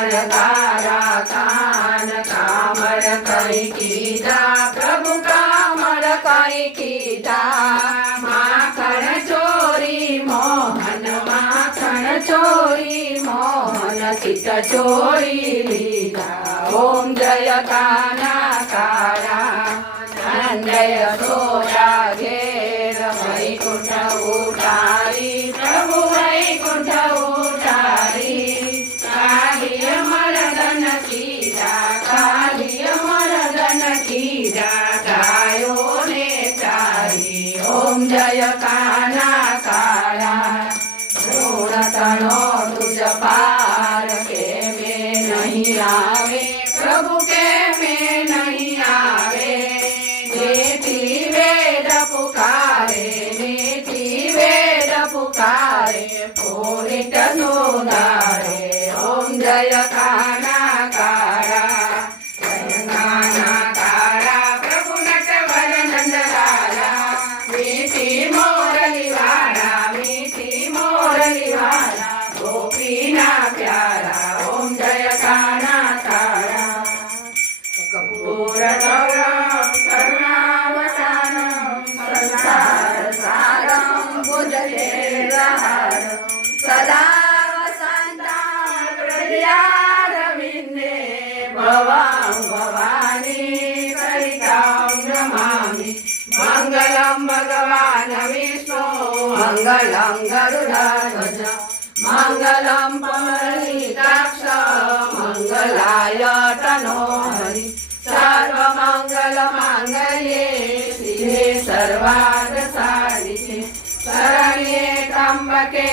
कामर कारा कान कामर कई कीधा प्रभु कामर कई कीधा माखण चोरी मोहन माखण चोरी मोहन चित चोरी लीला ओम जय काना कारा जय सोया घेर वैकुंठ उतारी प्रभु वैकुंठ उतारी कालिय मर्दन कीजा कालिय मर्दन कीजा गायो ने चारी ओम जय काना काला गुण तनो तुझ पार के में नहीं आवे प्रभु के में नहीं आवे नीति वेद पुकारे पूरित सुधारे ओम जय काना कारा जय काना कारा प्रभु नटवर नंदलाला मीठी मोरली वाला गोपीना प्यारा ओम जय काना कारा कपूर गौरम करुणावसानम संसार सारम भुजगेन्द्रहारम सदा वसन्तं हृदयारविन्दे भवां भवानी सहितां नमामि मङ्गलं भगवान् विष्णु मङ्गलं गरुडध्वज मङ्गलं पुण्डरीकाक्ष मङ्गलाय तनोहरि सर्वमङ्गलमाङ्गल्ये शिवे सर्वार्थसाधिके शरण्ये त्र्यम्बके